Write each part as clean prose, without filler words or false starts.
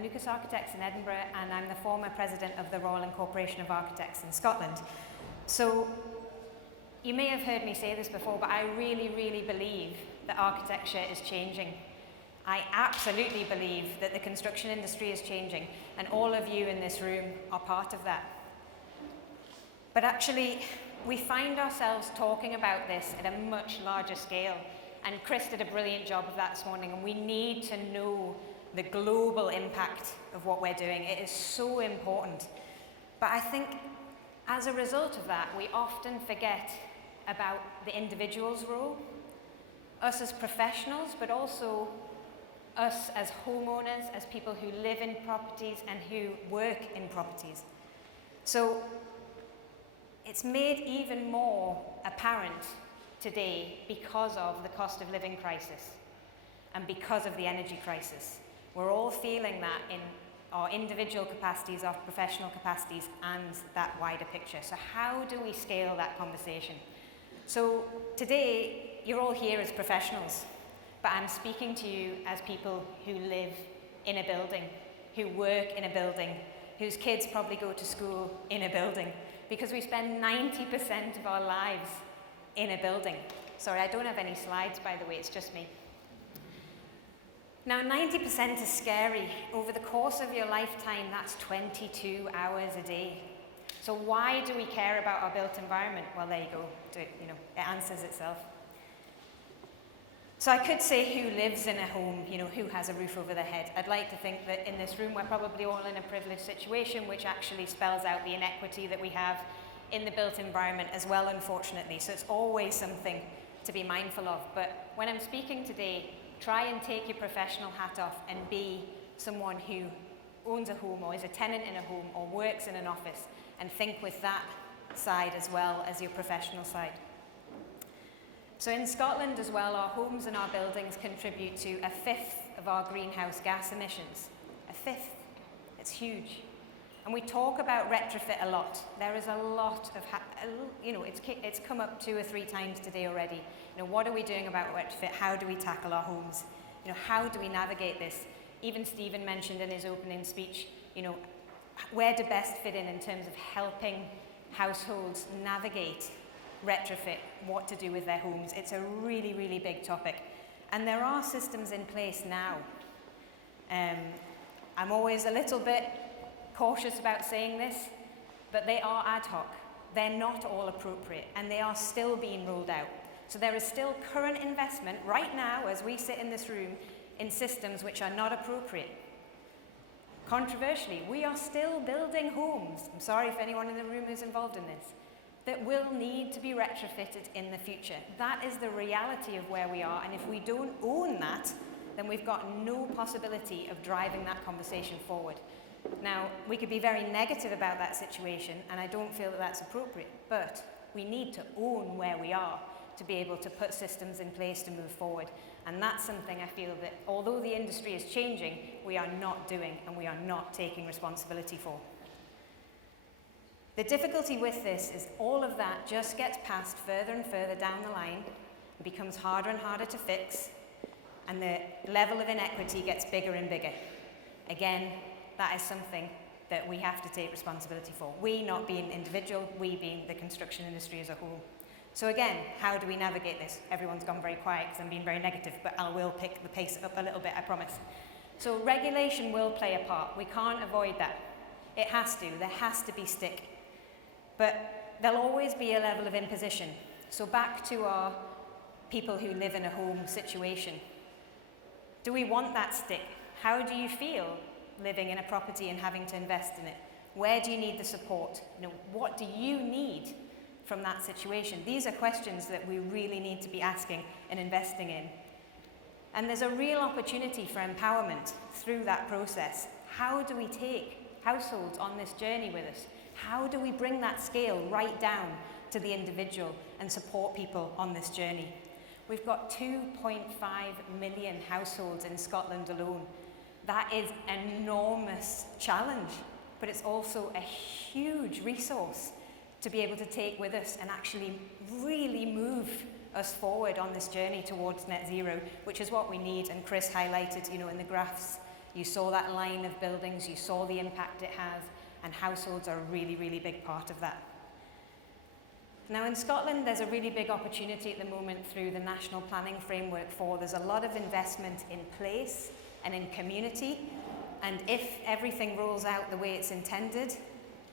I'm Lucas Architects in Edinburgh, and I'm the former president of the Royal Incorporation of Architects in Scotland. So, you may have heard me say this before, but I really, really believe that architecture is changing. I absolutely believe that the construction industry is changing, and all of you in this room are part of that. But actually, we find ourselves talking about this at a much larger scale, and Chris did a brilliant job of that this morning, and we need to know the global impact of what we're doing. It is so important. But I think as a result of that, we often forget about the individual's role, us as professionals, but also us as homeowners, as people who live in properties and who work in properties. So it's made even more apparent today because of the cost of living crisis and because of the energy crisis. We're all feeling that in our individual capacities, our professional capacities, and that wider picture. So how do we scale that conversation? So today, you're all here as professionals, but I'm speaking to you as people who live in a building, who work in a building, whose kids probably go to school in a building, because we spend 90% of our lives in a building. Sorry, I don't have any slides, by the way, it's just me. Now, 90% is scary. Over the course of your lifetime, that's 22 hours a day. So why do we care about our built environment? Well, there you go. It answers itself. So I could say who lives in a home, who has a roof over their head. I'd like to think that in this room, we're probably all in a privileged situation, which actually spells out the inequity that we have in the built environment as well, unfortunately. So it's always something to be mindful of. But when I'm speaking today, try and take your professional hat off and be someone who owns a home or is a tenant in a home or works in an office, and think with that side as well as your professional side. So in Scotland as well, our homes and our buildings contribute to 1/5 of our greenhouse gas emissions. 1/5. It's huge. And we talk about retrofit a lot. There is a lot of, it's come up 2 or 3 times today already. What are we doing about retrofit? How do we tackle our homes? How do we navigate this? Even Stephen mentioned in his opening speech, where do best fit in terms of helping households navigate retrofit, what to do with their homes. It's a really, really big topic. And there are systems in place now. I'm always a little bit cautious about saying this, but they are ad hoc. They're not all appropriate, and they are still being rolled out. So there is still current investment right now, as we sit in this room, in systems which are not appropriate. Controversially, we are still building homes, I'm sorry if anyone in the room is involved in this, that will need to be retrofitted in the future. That is the reality of where we are, and if we don't own that, then we've got no possibility of driving that conversation forward. Now, we could be very negative about that situation, and I don't feel that that's appropriate, but we need to own where we are to be able to put systems in place to move forward. And that's something I feel that, although the industry is changing, we are not doing and we are not taking responsibility for. The difficulty with this is all of that just gets passed further and further down the line, it becomes harder and harder to fix, and the level of inequity gets bigger and bigger. Again, that is something that we have to take responsibility for. We not being individual, we being the construction industry as a whole. So again, how do we navigate this? Everyone's gone very quiet because I'm being very negative, but I will pick the pace up a little bit, I promise. So regulation will play a part. We can't avoid that. It has to. There has to be stick. But there'll always be a level of imposition. So back to our people who live in a home situation. Do we want that stick? How do you feel living in a property and having to invest in it? Where do you need the support? What do you need from that situation? These are questions that we really need to be asking and investing in. And there's a real opportunity for empowerment through that process. How do we take households on this journey with us? How do we bring that scale right down to the individual and support people on this journey? We've got 2.5 million households in Scotland alone. That is an enormous challenge, but it's also a huge resource to be able to take with us and actually really move us forward on this journey towards net zero, which is what we need. And Chris highlighted, in the graphs You saw that line of buildings, you saw the impact it has, and households are a really, really big part of that. Now in Scotland, there's a really big opportunity at the moment through the National Planning Framework 4. There's a lot of investment in place and in community, and if everything rolls out the way it's intended,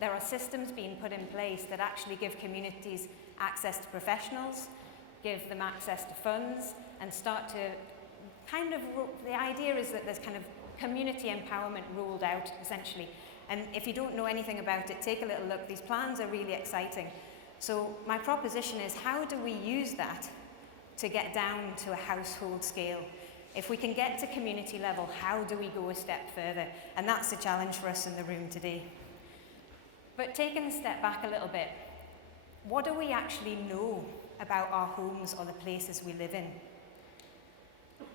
there are systems being put in place that actually give communities access to professionals, give them access to funds, and start to kind of, the idea is that there's kind of community empowerment rolled out, essentially. And if you don't know anything about it, take a little look. These plans are really exciting. So my proposition is, how do we use that to get down to a household scale? If we can get to community level, how do we go a step further? And that's the challenge for us in the room today. But taking a step back a little bit, what do we actually know about our homes or the places we live in?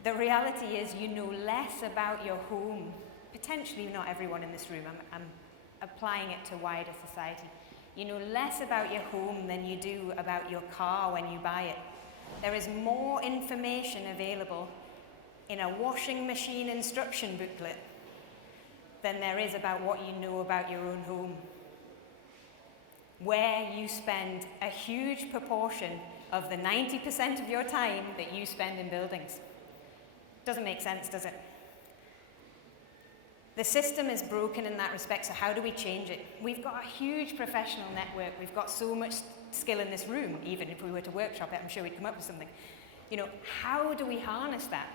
The reality is you know less about your home, potentially not everyone in this room, I'm applying it to wider society. You know less about your home than you do about your car when you buy it. There is more information available in a washing machine instruction booklet than there is about what you know about your own home. Where you spend a huge proportion of the 90% of your time that you spend in buildings. Doesn't make sense, does it? The system is broken in that respect, so how do we change it? We've got a huge professional network. We've got so much skill in this room. Even if we were to workshop it, I'm sure we'd come up with something. You know, how do we harness that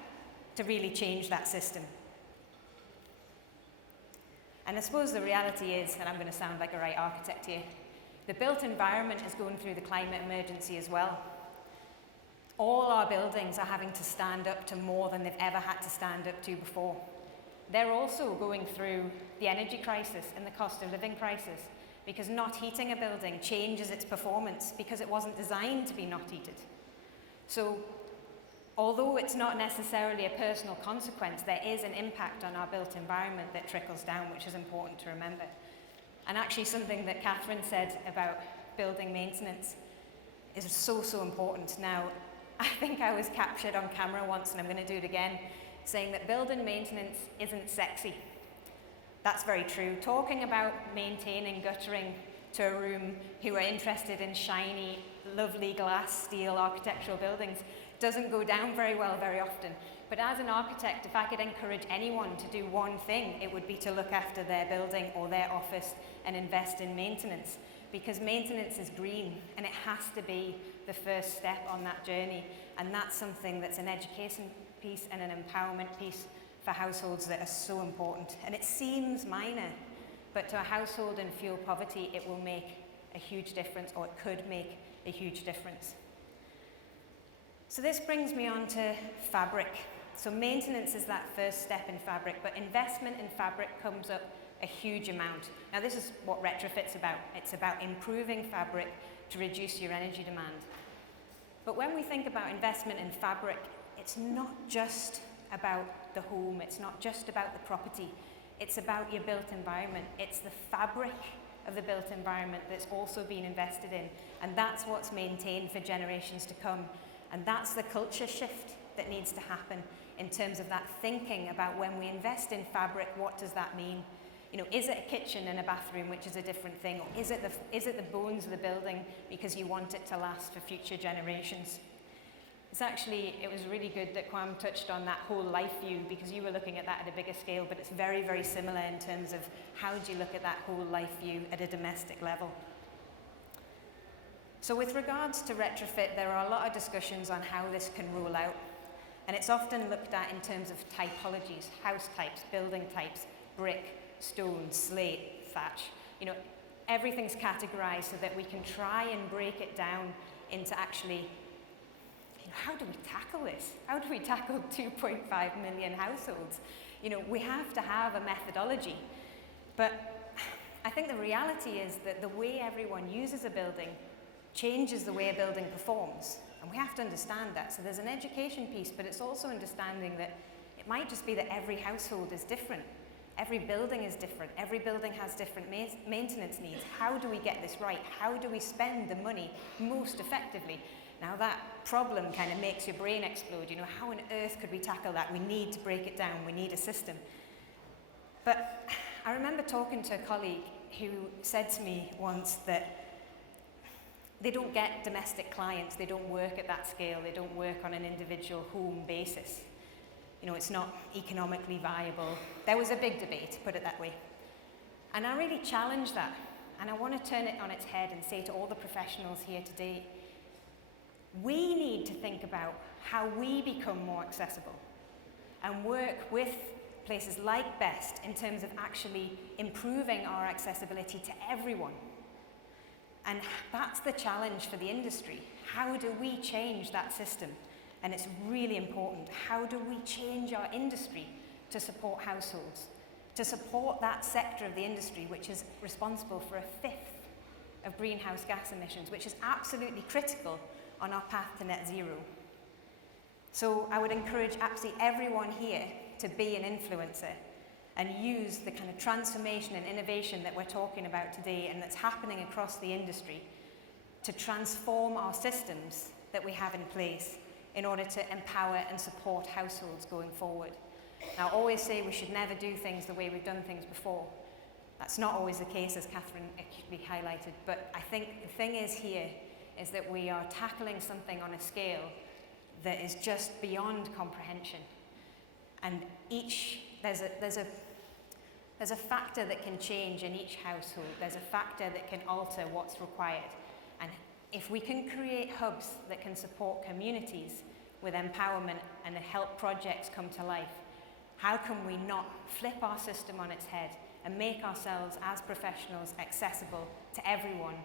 to really change that system? And I suppose the reality is, and I'm going to sound like a right architect here, the built environment is going through the climate emergency as well. All our buildings are having to stand up to more than they've ever had to stand up to before. They're also going through the energy crisis and the cost of living crisis, because not heating a building changes its performance because it wasn't designed to be not heated. So although it's not necessarily a personal consequence, there is an impact on our built environment that trickles down, which is important to remember. And actually something that Catherine said about building maintenance is so, so important. Now, I think I was captured on camera once, and I'm going to do it again, saying that building maintenance isn't sexy. That's very true. Talking about maintaining guttering to a room who are interested in shiny, lovely glass, steel architectural buildings doesn't go down very well very often. But as an architect, if I could encourage anyone to do one thing, it would be to look after their building or their office and invest in maintenance. Because maintenance is green, and it has to be the first step on that journey. And that's something that's an education piece and an empowerment piece for households that are so important. And it seems minor, but to a household in fuel poverty, it will make a huge difference, or it could make a huge difference. So this brings me on to fabric. So maintenance is that first step in fabric, but investment in fabric comes up a huge amount. Now this is what retrofit's about. It's about improving fabric to reduce your energy demand. But when we think about investment in fabric, it's not just about the home, it's not just about the property, it's about your built environment. It's the fabric of the built environment that's also being invested in, and that's what's maintained for generations to come. And that's the culture shift that needs to happen in terms of that thinking about when we invest in fabric, what does that mean? You know, is it a kitchen and a bathroom, which is a different thing, or is it the bones of the building because you want it to last for future generations? It was really good that Kwam touched on that whole life view, because you were looking at that at a bigger scale, but it's very, very similar in terms of how do you look at that whole life view at a domestic level. So with regards to retrofit, there are a lot of discussions on how this can roll out. And it's often looked at in terms of typologies, house types, building types, brick, stone, slate, thatch. You know, everything's categorized so that we can try and break it down into actually, you know, how do we tackle this? How do we tackle 2.5 million households? You know, we have to have a methodology. But I think the reality is that the way everyone uses a building changes the way a building performs. And we have to understand that. So there's an education piece, but it's also understanding that it might just be that every household is different. Every building is different. Every building has different maintenance needs. How do we get this right? How do we spend the money most effectively? Now that problem kind of makes your brain explode. You know, how on earth could we tackle that? We need to break it down. We need a system. But I remember talking to a colleague who said to me once that they don't get domestic clients, they don't work at that scale, they don't work on an individual home basis. You know, it's not economically viable. There was a big debate, put it that way. And I really challenge that. And I want to turn it on its head and say to all the professionals here today, we need to think about how we become more accessible and work with places like BEST in terms of actually improving our accessibility to everyone. And that's the challenge for the industry. How do we change that system? And it's really important. How do we change our industry to support households, to support that sector of the industry which is responsible for 1/5 of greenhouse gas emissions, which is absolutely critical on our path to net zero. So I would encourage absolutely everyone here to be an influencer and use the kind of transformation and innovation that we're talking about today and that's happening across the industry to transform our systems that we have in place in order to empower and support households going forward. Now, I always say we should never do things the way we've done things before. That's not always the case, as Catherine highlighted, but I think the thing is here is that we are tackling something on a scale that is just beyond comprehension. And there's a factor that can change in each household. There's a factor that can alter what's required. And if we can create hubs that can support communities with empowerment and help projects come to life, how can we not flip our system on its head and make ourselves as professionals accessible to everyone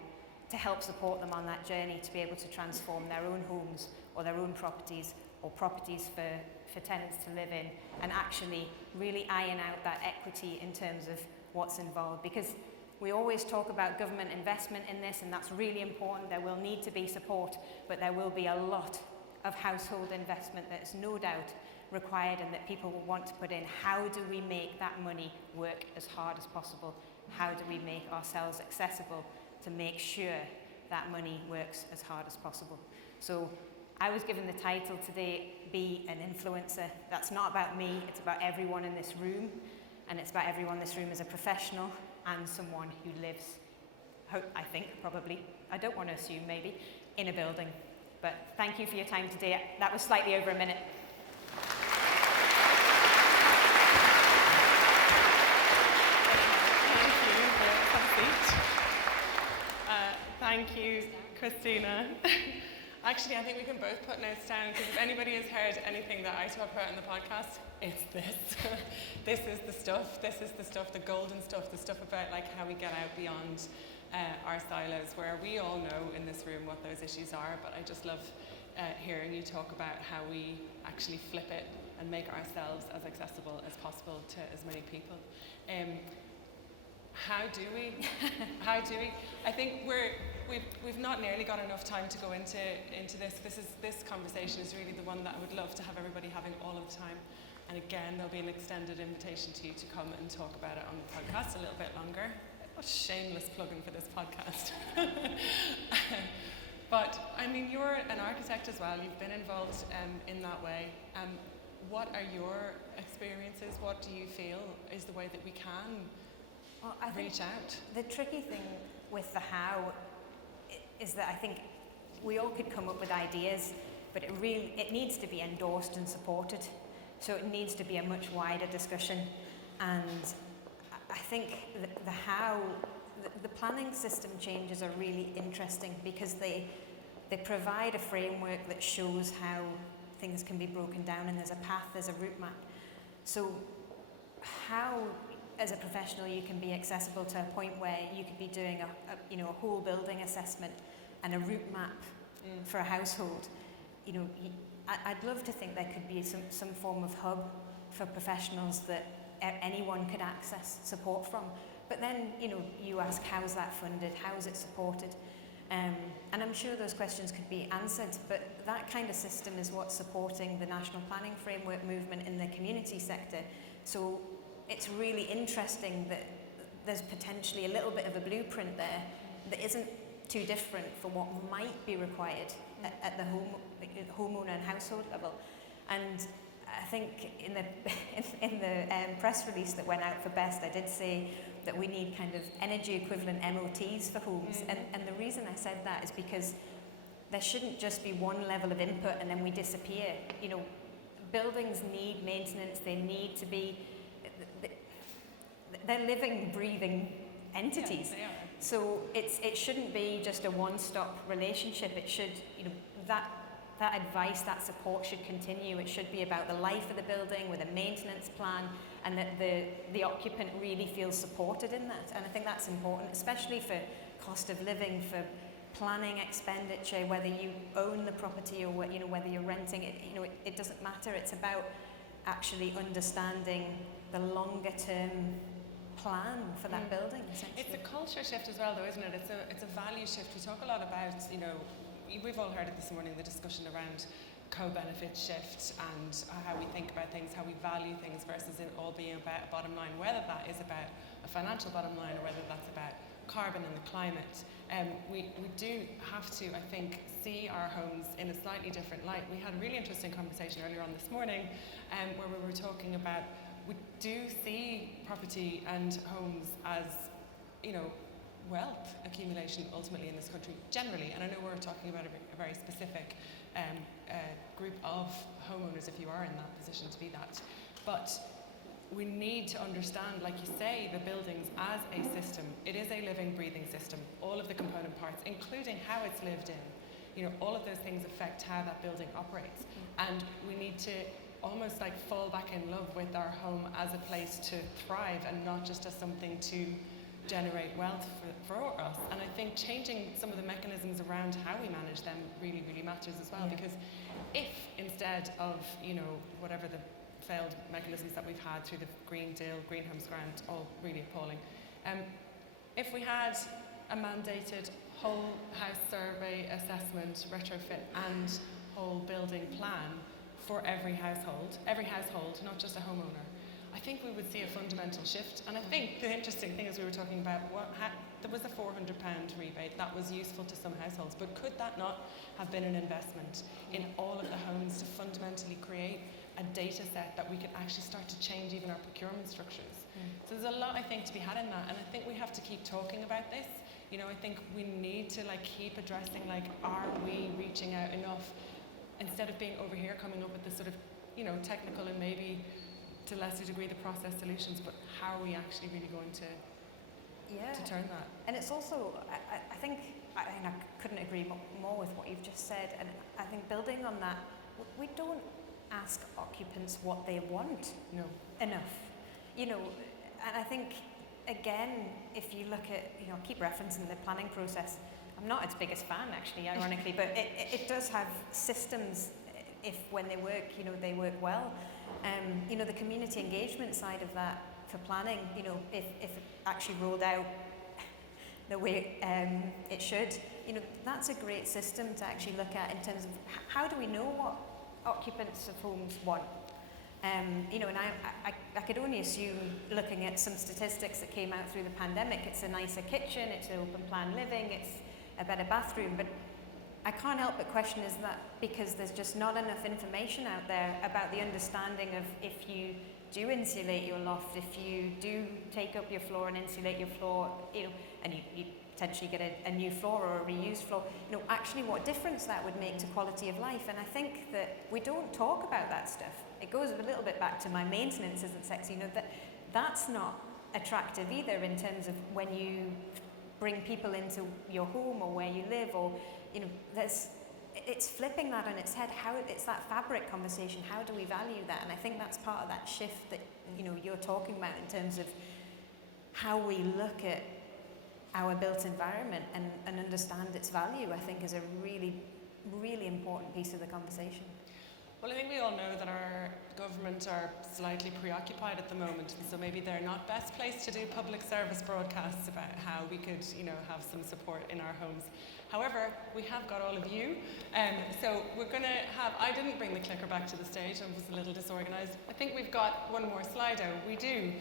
to help support them on that journey to be able to transform their own homes or their own properties or properties for tenants to live in, and actually really iron out that equity in terms of what's involved. Because we always talk about government investment in this, and that's really important. There will need to be support, but there will be a lot of household investment that is no doubt required and that people will want to put in. How do we make that money work as hard as possible? How do we make ourselves accessible to make sure that money works as hard as possible? So I was given the title today, Be an Influencer. That's not about me, it's about everyone in this room, and it's about everyone in this room as a professional and someone who lives, I think, probably, I don't want to assume maybe, in a building. But thank you for your time today. That was slightly over a minute. Thank you, Christina. Actually, I think we can both put notes down, because if anybody has heard anything that I talk about in the podcast, it's this. This is the stuff. This is the stuff, the golden stuff, the stuff about like how we get out beyond our silos, where we all know in this room what those issues are, but I just love hearing you talk about how we actually flip it and make ourselves as accessible as possible to as many people. How do we? How do we? I think we've not nearly got enough time to go into this. This conversation is really the one that I would love to have everybody having all of the time. And again, there'll be an extended invitation to you to come and talk about it on the podcast a little bit longer. A shameless plug-in for this podcast. But I mean, you're an architect as well. You've been involved in that way. What are your experiences? What do you feel is the way that we can reach out? The tricky thing with the how is that I think we all could come up with ideas, but it needs to be endorsed and supported. So it needs to be a much wider discussion. And I think the how, the planning system changes are really interesting because they provide a framework that shows how things can be broken down, and there's a path, there's a route map. So how, as a professional, you can be accessible to a point where you could be doing a whole building assessment and a route map for a household. I'd love to think there could be some form of hub for professionals that anyone could access support from. But then, you ask, how's that funded? How is it supported? And I'm sure those questions could be answered, but that kind of system is what's supporting the National Planning Framework movement in the community sector. So it's really interesting that there's potentially a little bit of a blueprint there that isn't too different for what might be required at the homeowner and household level. And I think in the in the press release that went out for Best, I did say that we need kind of energy equivalent MOTs for homes, and the reason I said that is because there shouldn't just be one level of input and then we disappear. You know, buildings need maintenance. They need to be. They're living, breathing entities. Yes, they are. So it shouldn't be just a one-stop relationship. It should, you know, that advice, that support should continue. It should be about the life of the building with a maintenance plan, and that the occupant really feels supported in that. And I think that's important, especially for cost of living, for planning expenditure, whether you own the property or whether you're renting it. You know, it doesn't matter. It's about actually understanding the longer term plan for that building, essentially. It's a culture shift as well, though, isn't it? It's a value shift. We talk a lot about, you know, we've all heard it this morning, the discussion around co-benefit shift and how we think about things, how we value things versus it all being about a bottom line, whether that is about a financial bottom line or whether that's about carbon and the climate. We do have to, I think, see our homes in a slightly different light. We had a really interesting conversation earlier on this morning where we were talking about, we do see property and homes as, you know, wealth accumulation ultimately in this country generally, and I know we're talking about a very specific group of homeowners if you are in that position to be that, but we need to understand, like you say, the buildings as a system. It is a living, breathing system. All of the component parts, including how it's lived in, you know, all of those things affect how that building operates, and we need to almost like fall back in love with our home as a place to thrive and not just as something to generate wealth for us. And I think changing some of the mechanisms around how we manage them really, really matters as well, because if instead of, you know, whatever the failed mechanisms that we've had through the Green Deal, Green Homes Grant, all really appalling, if we had a mandated whole house survey assessment, retrofit and whole building plan for every household, not just a homeowner, I think we would see a fundamental shift. And I think the interesting thing is we were talking about there was a £400 rebate that was useful to some households, but could that not have been an investment in all of the homes to fundamentally create a data set that we could actually start to change even our procurement structures? So there's a lot, I think, to be had in that, and I think we have to keep talking about this. You know, I think we need to like keep addressing, like, are we reaching out enough instead of being over here coming up with this sort of, you know, technical and maybe to a lesser degree the process solutions, but how are we actually really going to turn that? And it's also, I think I couldn't agree more with what you've just said, and I think building on that, we don't ask occupants what they want enough, you know. And I think, again, if you look at, you know, I keep referencing the planning process. I'm not its biggest fan, actually, ironically, but it does have systems, if when they work, you know, they work well. You know, the community engagement side of that for planning, you know, if it actually rolled out the way it should, you know, that's a great system to actually look at in terms of how do we know what occupants of homes want. You know, and I could only assume, looking at some statistics that came out through the pandemic, it's a nicer kitchen, it's an open plan living, it's a better bathroom, but I can't help but question, is that because there's just not enough information out there about the understanding of if you do insulate your loft, if you do take up your floor and insulate your floor, you know, and you potentially get a new floor or a reused floor, you know, actually what difference that would make to quality of life. And I think that we don't talk about that stuff. It goes a little bit back to my maintenance isn't sexy, you know, that's not attractive either in terms of when you bring people into your home or where you live, or, you know, it's flipping that on its head. How it's that fabric conversation. How do we value that? And I think that's part of that shift that, you know, you're talking about in terms of how we look at our built environment and understand its value. I think is a really, really important piece of the conversation. Well, I think we all know that our government are slightly preoccupied at the moment, and so maybe they're not best placed to do public service broadcasts about how we could, you know, have some support in our homes. However, we have got all of you, so we're going to have, I didn't bring the clicker back to the stage, I was a little disorganised. I think we've got one more Slido, we do.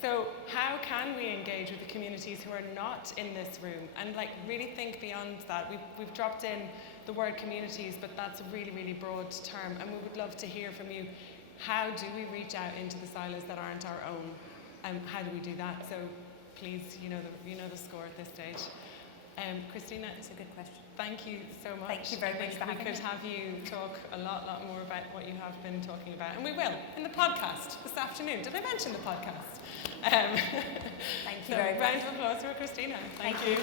So how can we engage with the communities who are not in this room and like really think beyond that? We've dropped in the word communities, but that's a really, really broad term, and we would love to hear from you. how do we reach out into the silos that aren't our own? How do we do that? So please, you know the score at this stage. Christina, That's a good question. thank you so much. Thank you very much for having me. We could have you talk a lot more about what you have been talking about, and we will in the podcast this afternoon. Did I mention the podcast? Thank you very much. Round of applause for Christina. Thank you.